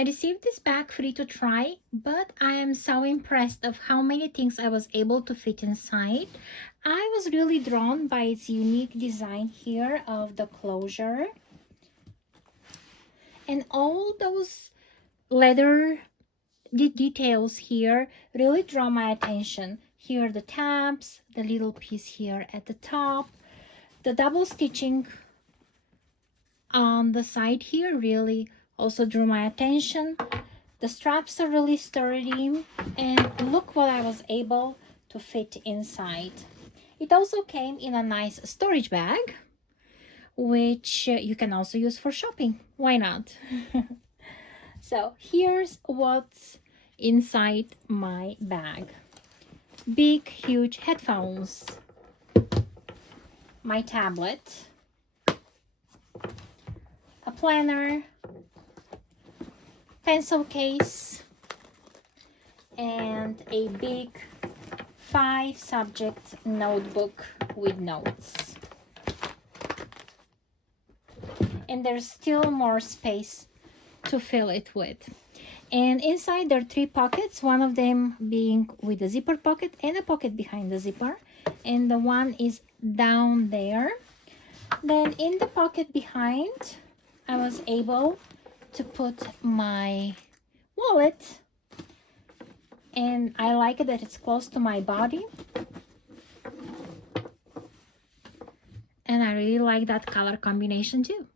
I received this bag free to try, but I am so impressed of how many things I was able to fit inside. I was really drawn by its unique design here of the closure. And all those leather details here really draw my attention. Here are the tabs, the little piece here at the top, the double stitching on the side here really also drew my attention. The straps are really sturdy, and look what I was able to fit inside. It also came in a nice storage bag, which you can also use for shopping. Why not? So here's what's inside my bag. Big, huge headphones, my tablet, a planner, pencil case, and a big 5-subject notebook with notes. And there's still more space to fill it with. And inside there are 3 pockets, one of them being with a zipper pocket and a pocket behind the zipper, and the one is down there. Then in the pocket behind, I was able to put my wallet, and I like it that it's close to my body, and I really like that color combination too.